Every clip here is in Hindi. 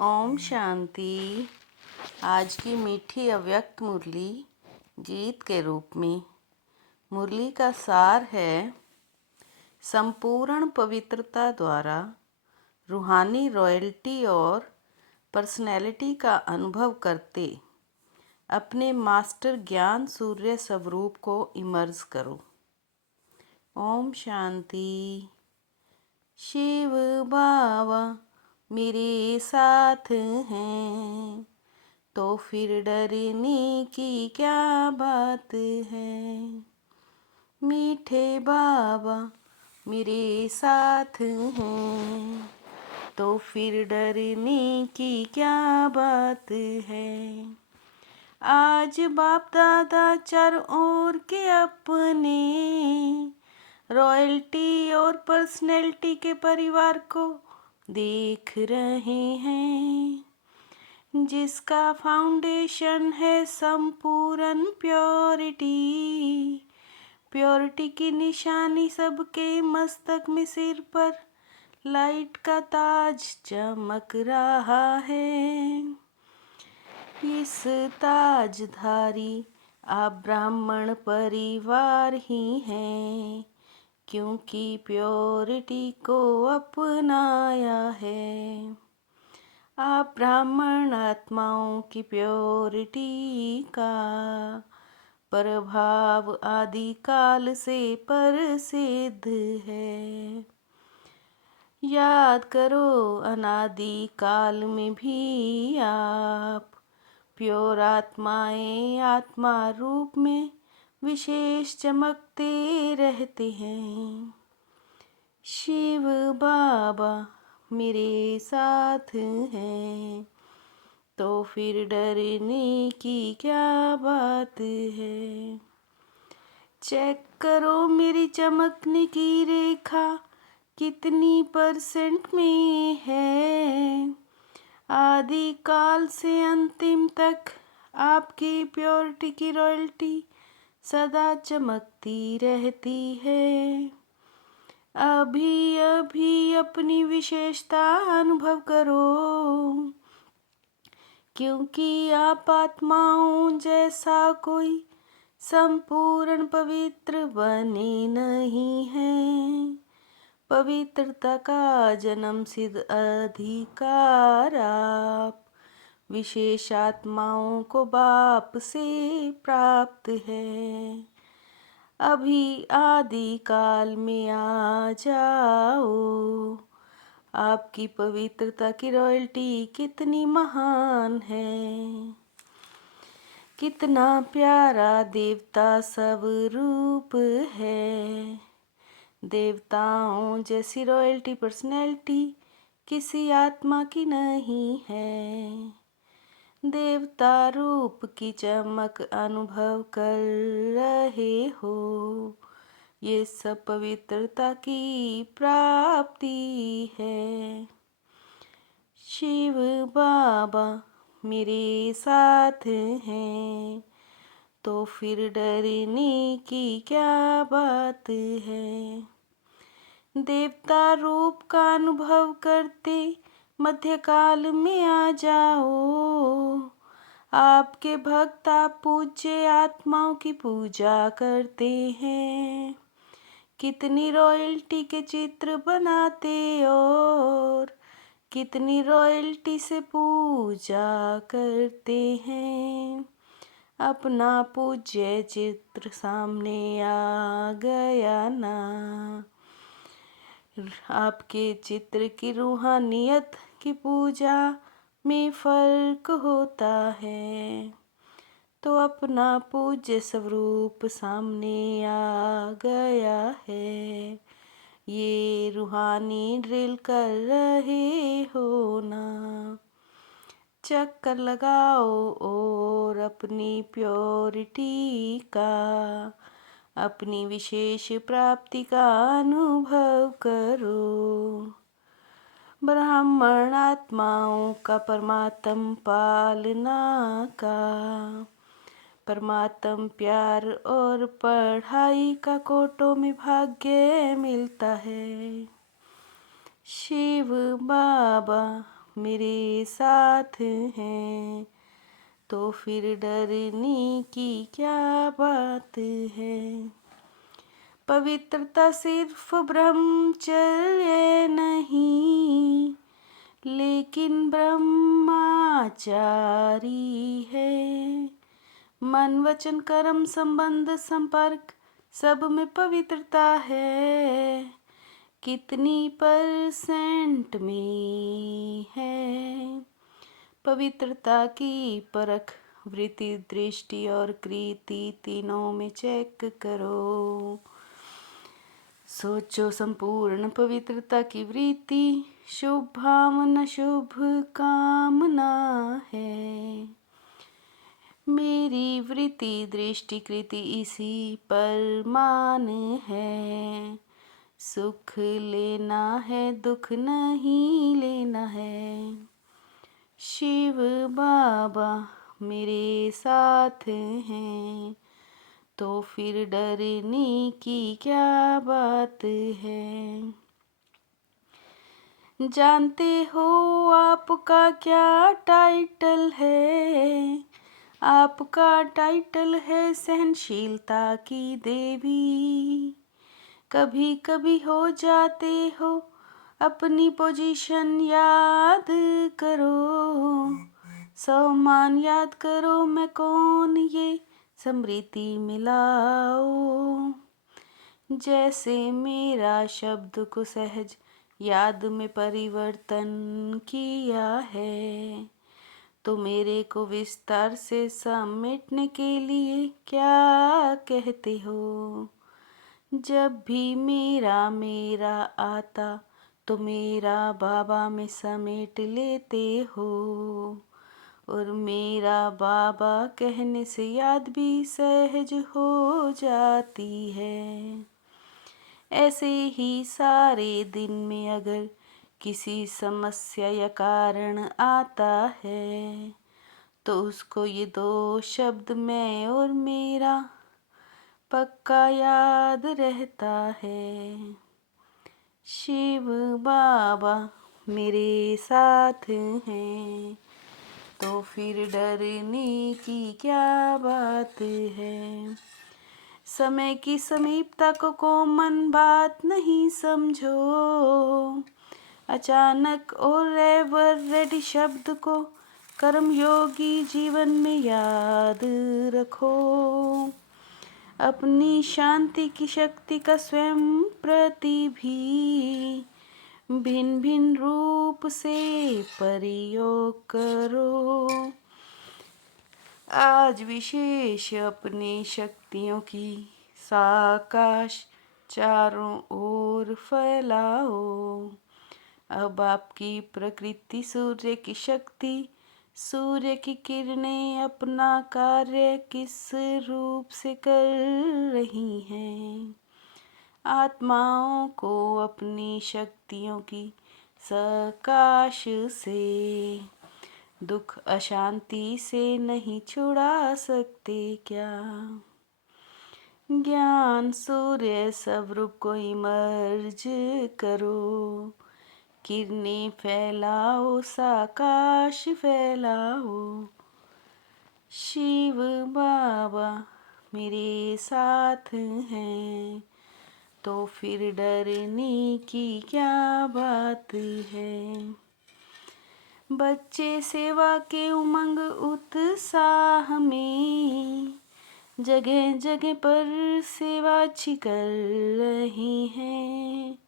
ओम शांति। आज की मीठी अव्यक्त मुरली गीत के रूप में। मुरली का सार है, संपूर्ण पवित्रता द्वारा रूहानी रॉयल्टी और पर्सनैलिटी का अनुभव करते अपने मास्टर ज्ञान सूर्य स्वरूप को इमर्ज करो। ओम शांति। शिव बाबा मेरे साथ हैं तो फिर डरने की क्या बात है। मीठे बाबा मेरे साथ हैं तो फिर डरने की क्या बात है। आज बाप दादा चारों ओर के अपने रॉयल्टी और पर्सनैलिटी के परिवार को देख रहे हैं, जिसका फाउंडेशन है संपूर्ण प्योरिटी की निशानी सबके मस्तक में सिर पर लाइट का ताज चमक रहा है। इस ताजधारी आप ब्राह्मण परिवार ही हैं, क्योंकि प्योरिटी को अपनाया है। आप ब्राह्मण आत्माओं की प्योरिटी का प्रभाव आदिकाल से प्रसिद्ध है। याद करो, अनादि काल में भी आप प्योर आत्माएं आत्मा रूप में विशेष चमकते रहते हैं। शिव बाबा मेरे साथ हैं तो फिर डरने की क्या बात है। चेक करो मेरी चमकने की रेखा कितनी परसेंट में है। आदि काल से अंतिम तक आपकी प्योरिटी की रॉयल्टी सदा चमकती रहती है। अभी अभी अपनी विशेषता अनुभव करो, क्योंकि आप आत्माओं जैसा कोई संपूर्ण पवित्र बने नहीं है। पवित्रता का जन्म सिद्ध अधिकार आप विशेष आत्माओं को बाप से प्राप्त है। अभी आदि काल में आ जाओ। आपकी पवित्रता की रॉयल्टी कितनी महान है। कितना प्यारा देवता सब रूप है। देवताओं जैसी रॉयल्टी पर्सनैलिटी किसी आत्मा की नहीं है। देवता रूप की चमक अनुभव कर रहे हो, ये सब पवित्रता की प्राप्ति है। शिव बाबा मेरे साथ हैं तो फिर डरने की क्या बात है। देवता रूप का अनुभव करते मध्यकाल में आ जाओ। आपके भक्त आप पूज्य आत्माओं की पूजा करते हैं। कितनी रॉयल्टी के चित्र बनाते और कितनी रॉयल्टी से पूजा करते हैं। अपना पूज्य चित्र सामने आ गया ना। आपके चित्र की रूहानियत की पूजा में फर्क होता है, तो अपना पूज्य स्वरूप सामने आ गया है। ये रूहानी ड्रिल कर रहे हो ना। चक्कर लगाओ और अपनी प्योरिटी का, अपनी विशेष प्राप्ति का अनुभव करो। ब्राह्मण आत्माओं का परमात्म पालना का, परमात्म प्यार और पढ़ाई का कोटों में भाग्य मिलता है। शिव बाबा मेरे साथ हैं, तो फिर डरने की क्या बात है। पवित्रता सिर्फ ब्रह्मचर्य नहीं, लेकिन ब्रह्मचारी है। मन वचन कर्म संबंध संपर्क सब में पवित्रता है। कितनी परसेंट में है पवित्रता की परख। वृत्ति दृष्टि और कृति तीनों में चेक करो। सोचो संपूर्ण पवित्रता की वृत्ति, शुभ भावना शुभ कामना है। मेरी वृत्ति दृष्टि कृति इसी पर मान है। सुख लेना है दुख नहीं लेना है। शिव बाबा मेरे साथ हैं, तो फिर डरने की क्या बात है। जानते हो आपका क्या टाइटल है। आपका टाइटल है सहनशीलता की देवी। कभी कभी हो जाते हो अपनी पोजीशन याद करो। सम्मान याद करो मैं कौन ये स्मृति मिलाओ। जैसे मेरा शब्द को सहज याद में परिवर्तन किया है, तो मेरे को विस्तार से समेटने के लिए क्या कहते हो। जब भी मेरा मेरा आता तो मेरा बाबा में समेट लेते हो। और मेरा बाबा कहने से याद भी सहज हो जाती है। ऐसे ही सारे दिन में अगर किसी समस्या या कारण आता है, तो उसको ये दो शब्द मैं और मेरा पक्का याद रहता है। शिव बाबा मेरे साथ हैं, तो फिर डरने की क्या बात है। समय की समीपता को कॉमन बात नहीं समझो। अचानक और एवर रेडी शब्द को कर्मयोगी जीवन में याद रखो। अपनी शांति की शक्ति का स्वयं प्रति भी भिन्न भिन्न रूप से प्रयोग करो। आज विशेष अपनी शक्तियों की साकाश चारों ओर फैलाओ। अब आपकी प्रकृति सूर्य की शक्ति, सूर्य की किरणें अपना कार्य किस रूप से कर रही हैं। आत्माओं को अपनी शक्तियों की सकाश से दुख अशांति से नहीं छुड़ा सकते क्या। ज्ञान सूर्य स्वरूप को इमर्ज करो। किरणें फैलाओ साकाश फैलाओ। शिव बाबा मेरे साथ हैं, तो फिर डरने की क्या बात है। बच्चे सेवा के उमंग उत्साह में जगह जगह पर सेवा अच्छी कर रही हैं।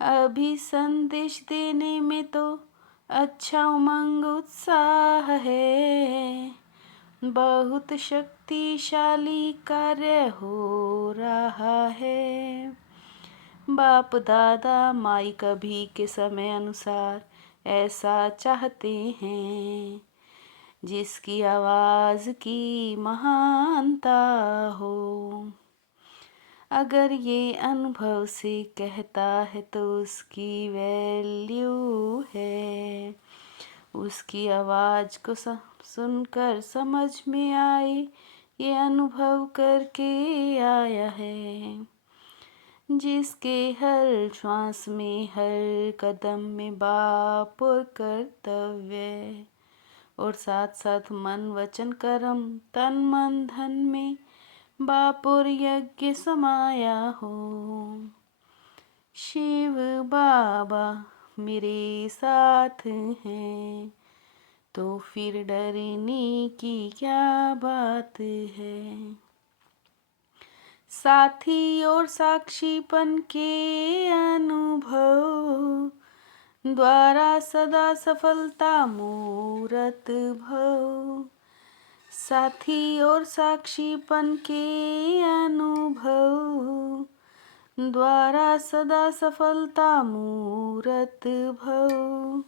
अभी संदेश देने में तो अच्छा उमंग उत्साह है। बहुत शक्तिशाली कार्य हो रहा है। बाप दादा माई कभी के समय अनुसार ऐसा चाहते हैं, जिसकी आवाज़ की महानता हो। अगर ये अनुभव से कहता है तो उसकी वैल्यू है। उसकी आवाज़ को सुनकर समझ में आए, ये अनुभव करके आया है। जिसके हर श्वास में हर कदम में बाप और कर्तव्य, और साथ साथ मन वचन कर्म तन मन धन में बाप और यज्ञ समाया हो। शिव बाबा मेरे साथ हैं तो फिर डरने की क्या बात है। साथी और साक्षीपन के अनुभव द्वारा सदा सफलता मूरत भव। साथी और साक्षीपन के अनुभव द्वारा सदा सफलता मूरत भव।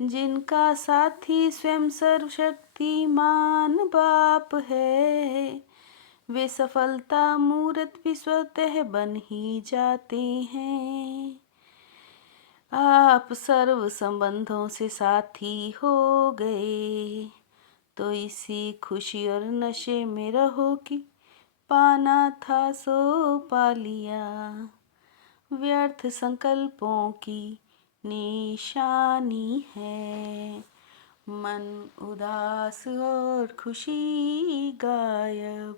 जिनका साथी स्वयं सर्वशक्तिमान बाप है, वे सफलता मूरत भी स्वतः बन ही जाते हैं। आप सर्व संबंधों से साथी हो गए तो इसी खुशी और नशे में रहो कि पाना था सो पा लिया। व्यर्थ संकल्पों की निशानी है, मन उदास और खुशी गायब।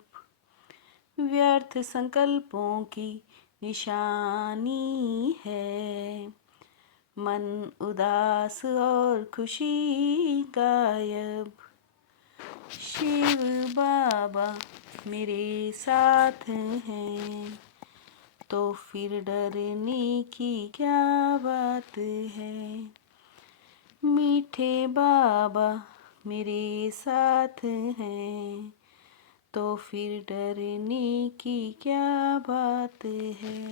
व्यर्थ संकल्पों की निशानी है, मन उदास और खुशी गायब। शिव बाबा मेरे साथ हैं तो फिर डरने की क्या बात है। मीठे बाबा मेरे साथ हैं तो फिर डरने की क्या बात है।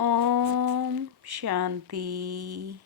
ओम शांति।